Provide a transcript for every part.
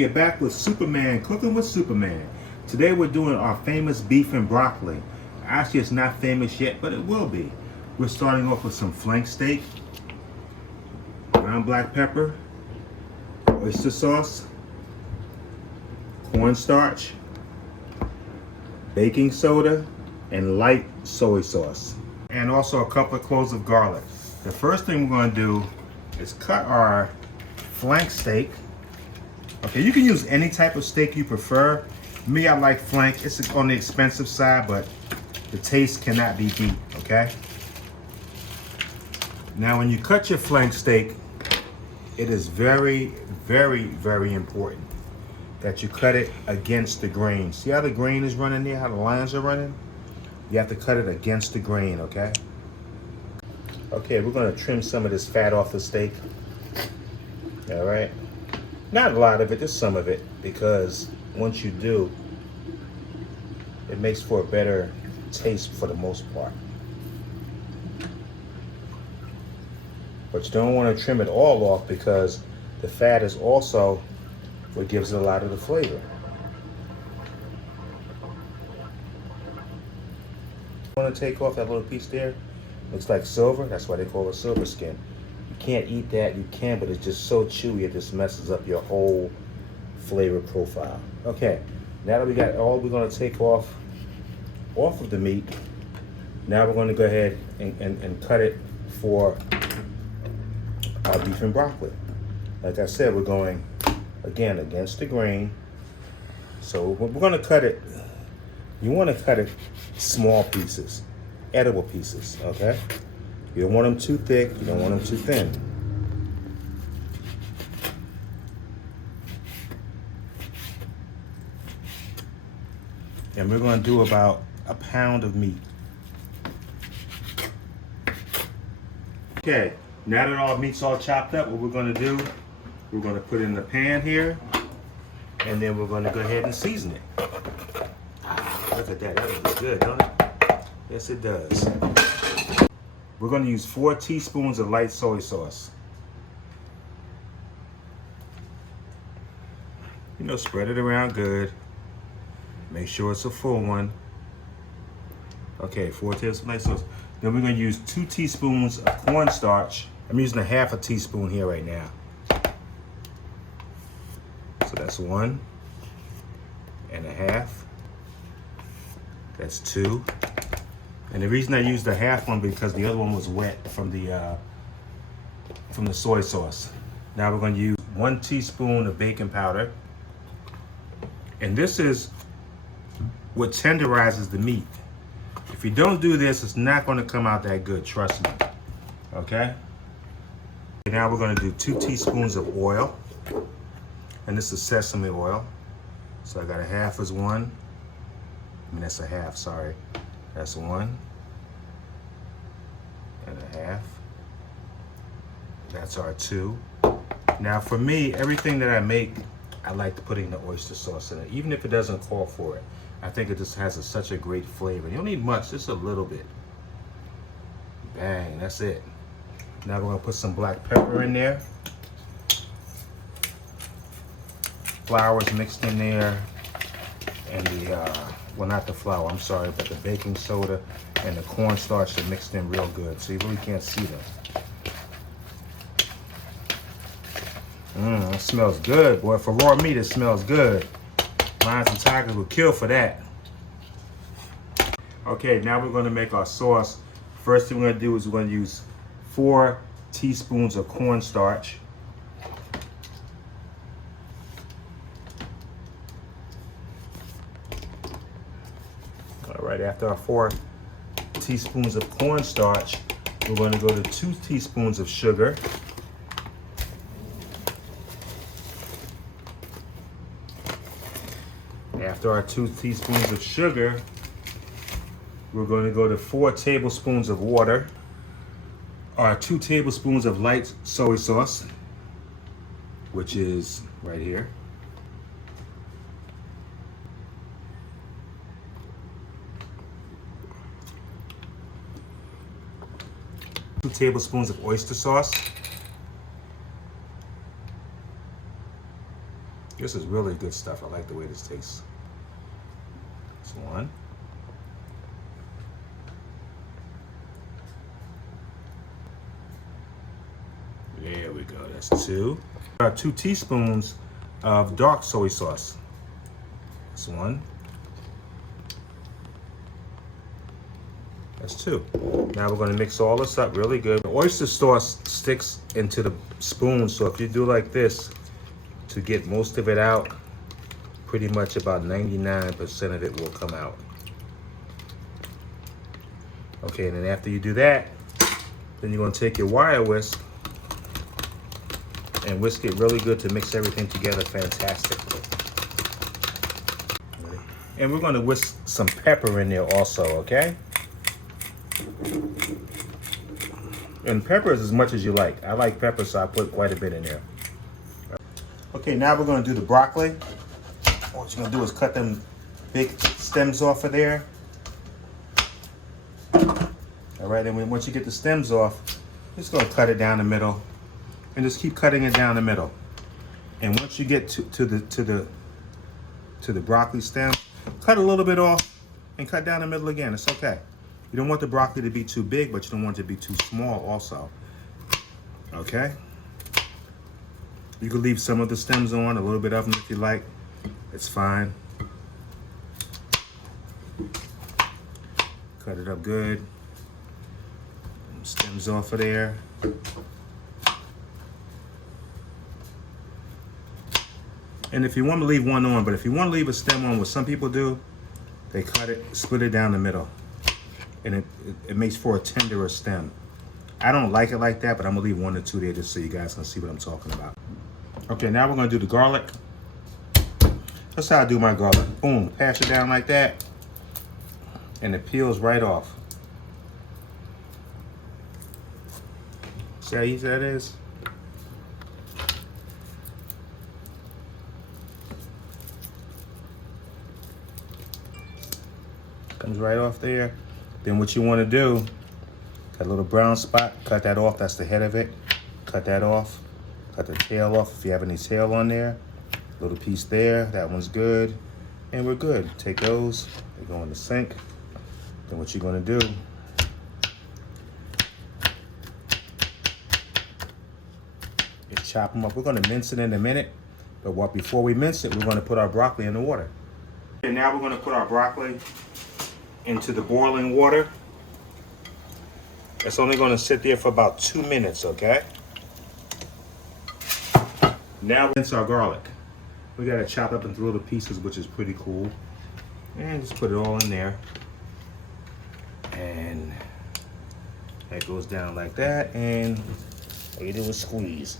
you're back with Supermannn, Cooking with Supermannn. Today we're doing our famous beef and broccoli. Actually, it's not famous yet, but it will be. We're starting off with some flank steak, ground black pepper, oyster sauce, cornstarch, baking soda, and light soy sauce. And also a couple of cloves of garlic. The first thing we're going to do is cut our flank steak. Okay, you can use any type of steak you prefer. Me, I like flank. It's on the expensive side, but the taste cannot be beat, okay? Now, when you cut your flank steak, it is very, very, very important that you cut it against the grain. See how the grain is running there, how the lines are running? You have to cut it against the grain, okay? Okay, we're gonna trim some of this fat off the steak. All right? Not a lot of it, just some of it, because once you do, it makes for a better taste for the most part. But you don't want to trim it all off because the fat is also what gives it a lot of the flavor. You want to take off that little piece there? Looks like silver, that's why they call it silver skin. You can't eat that, you can, but it's just so chewy, it just messes up your whole flavor profile. Okay, now that we got all we're gonna take off of the meat, now we're gonna go ahead and cut it for our beef and broccoli. Like I said, we're going, again, against the grain. So we're gonna cut it, you wanna cut it small pieces, edible pieces, okay? You don't want them too thick, you don't want them too thin. And we're gonna do about a pound of meat. Okay, now that all meat's all chopped up, what we're gonna do, we're gonna put it in the pan here, and then we're gonna go ahead and season it. Look at that, that looks good, don't it? Yes, it does. We're going to use 4 teaspoons of light soy sauce. You know, spread it around good. Make sure it's a full one. Okay, 4 teaspoons of light sauce. Then we're going to use 2 teaspoons of cornstarch. I'm using a half a teaspoon here right now. So that's 1 1/2. That's 2. And the reason I used the half one because the other one was wet from the soy sauce. Now we're going to use 1 teaspoon of baking powder. And this is what tenderizes the meat. If you don't do this, it's not going to come out that good, trust me. Okay? Now we're going to do 2 teaspoons of oil. And this is sesame oil. So I got a half as 1. I mean, that's a half, sorry. That's 1 1/2. That's our 2. Now for me, everything that I make, I like to put in the oyster sauce in it, even if it doesn't call for it. I think it just has such a great flavor. You don't need much, just a little bit. Bang, that's it. Now we're gonna put some black pepper in there. Flour's mixed in there. And well, not the flour, I'm sorry, but the baking soda and the cornstarch are mixed in real good, so you really can't see them. That smells good, boy. For raw meat, it smells good. Lions and tigers will kill for that. Okay, now we're gonna make our sauce. First thing we're gonna do is we're gonna use 4 teaspoons of cornstarch. All right, after our 4 teaspoons of cornstarch, we're going to go to 2 teaspoons of sugar. After our 2 teaspoons of sugar, we're going to go to 4 tablespoons of water, or 2 tablespoons of light soy sauce, which is right here. 2 tablespoons of oyster sauce, This is really good stuff. I like the way this tastes. That's one. There we go. That's two. 2 teaspoons of dark soy sauce. That's one. That's two. Now we're going to mix all this up really good. The oyster sauce sticks into the spoon, so if you do like this to get most of it out, pretty much about 99% of it will come out. Okay, and then after you do that, then you're going to take your wire whisk and whisk it really good to mix everything together fantastically. And we're going to whisk some pepper in there also, okay? And pepper is as much as you like. I like pepper, so I put quite a bit in there. Okay, now we're going to do the broccoli. What you're going to do is cut them big stems off of there. All right, and once you get the stems off, just going to cut it down the middle, and just keep cutting it down the middle. And once you get to the broccoli stem, cut a little bit off and cut down the middle again. It's okay. You don't want the broccoli to be too big, but you don't want it to be too small also. Okay? You can leave some of the stems on, a little bit of them if you like. It's fine. Cut it up good. Stems off of there. And if you want to leave one on, but if you want to leave a stem on, what some people do, they cut it, split it down the middle. And it makes for a tenderer stem. I don't like it like that, but I'm gonna leave 1 or 2 there just so you guys can see what I'm talking about. Okay, now we're gonna do the garlic. That's how I do my garlic. Boom, pass it down like that, and it peels right off. See how easy that is? Comes right off there. Then what you want to do, got a little brown spot, cut that off. That's the head of it. Cut that off. Cut the tail off if you have any tail on there. Little piece there. That one's good. And we're good. Take those. They go in the sink. Then what you're going to do, is chop them up. We're going to mince it in a minute. But before we mince it, we're going to put our broccoli in the water. And now we're going to put our broccoli into the boiling water. It's only going to sit there for about 2 minutes, okay? Now we rinse our garlic. We got to chop up into little pieces, which is pretty cool. And just put it all in there. And that goes down like that. And all you do is squeeze.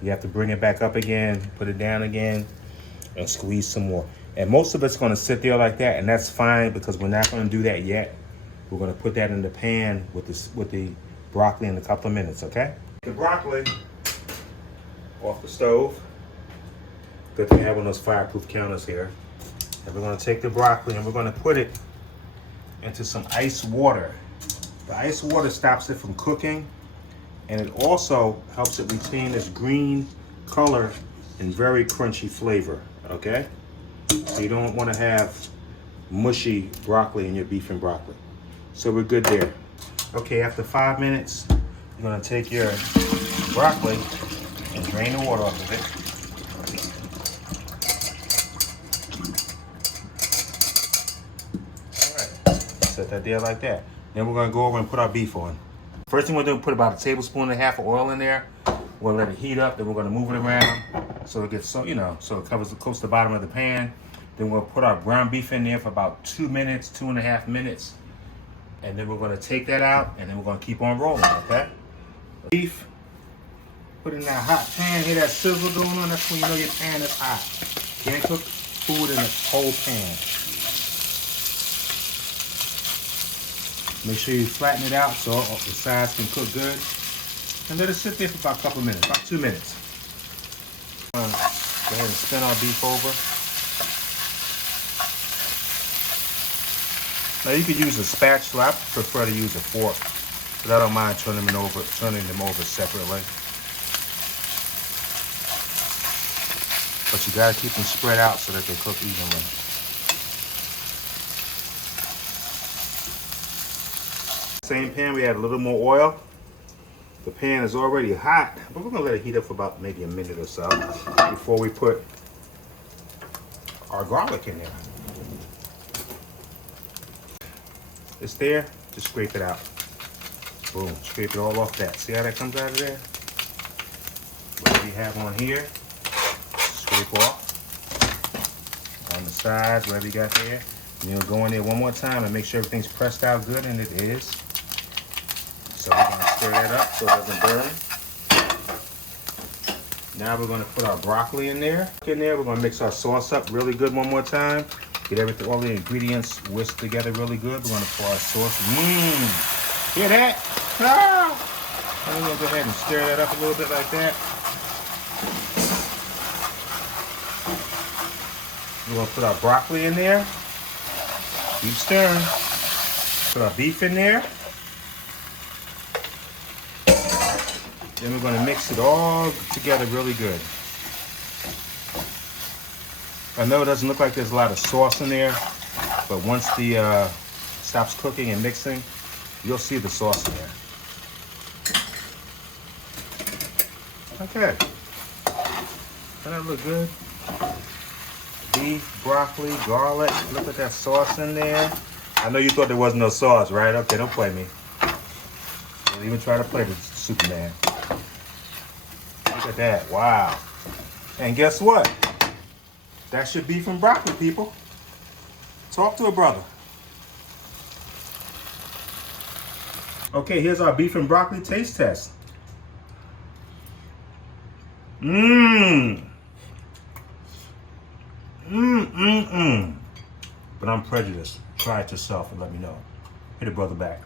You have to bring it back up again, put it down again, and squeeze some more. And most of it's going to sit there like that, and that's fine because we're not going to do that yet. We're going to put that in the pan with the broccoli in a couple of minutes, okay? The broccoli off the stove. Good thing I have one of those fireproof counters here. And we're going to take the broccoli and we're going to put it into some ice water. The ice water stops it from cooking, and it also helps it retain its green color and very crunchy flavor, okay? So you don't want to have mushy broccoli in your beef and broccoli. So we're good there. Okay, after 5 minutes, you're going to take your broccoli and drain the water off of it. All right, set that there like that. Then we're going to go over and put our beef on. First thing we're going to put about 1.5 tablespoons of oil in there. We'll let it heat up, then we're going to move it around so it gets so it covers close to the bottom of the pan. Then we'll put our ground beef in there for about 2 minutes, 2.5 minutes. And then we're going to take that out, and then we're going to keep on rolling, okay? Beef, put it in that hot pan. Hear that sizzle going on? That's when you know your pan is hot. Can't cook food in a cold pan. Make sure you flatten it out so the sides can cook good. And let it sit there for about a couple minutes, about 2 minutes. Go ahead and spin our beef over. Now you could use a spatula. I prefer to use a fork, but I don't mind turning them over separately. but you gotta keep them spread out so that they cook evenly. Same pan, we add a little more oil. The pan is already hot, but we're gonna let it heat up for about maybe a minute or so before we put our garlic in there. It's there, just scrape it out. Boom, scrape it all off that. See how that comes out of there? What we have on here, scrape off. On the sides, whatever you got there. And you'll go in there one more time and make sure everything's pressed out good, and it is. So we're gonna stir that up so it doesn't burn. Now we're gonna put our broccoli in there. We're gonna mix our sauce up really good one more time. Get everything, all the ingredients whisked together really good. We're gonna pour our sauce. Hear that? Ah! I'm gonna go ahead and stir that up a little bit like that. We're gonna put our broccoli in there. Keep stirring. Put our beef in there. Then we're going to mix it all together really good. I know it doesn't look like there's a lot of sauce in there, but once the stops cooking and mixing, you'll see the sauce in there. Okay. Doesn't that look good? Beef, broccoli, garlic. Look at that sauce in there. I know you thought there wasn't no sauce, right? Okay, don't play me. Don't even try to play the Superman. Look at that, wow. And guess what? That's your beef and broccoli, people. Talk to a brother. Okay, here's our beef and broccoli taste test. But I'm prejudiced. Try it yourself and let me know. Hit a brother back.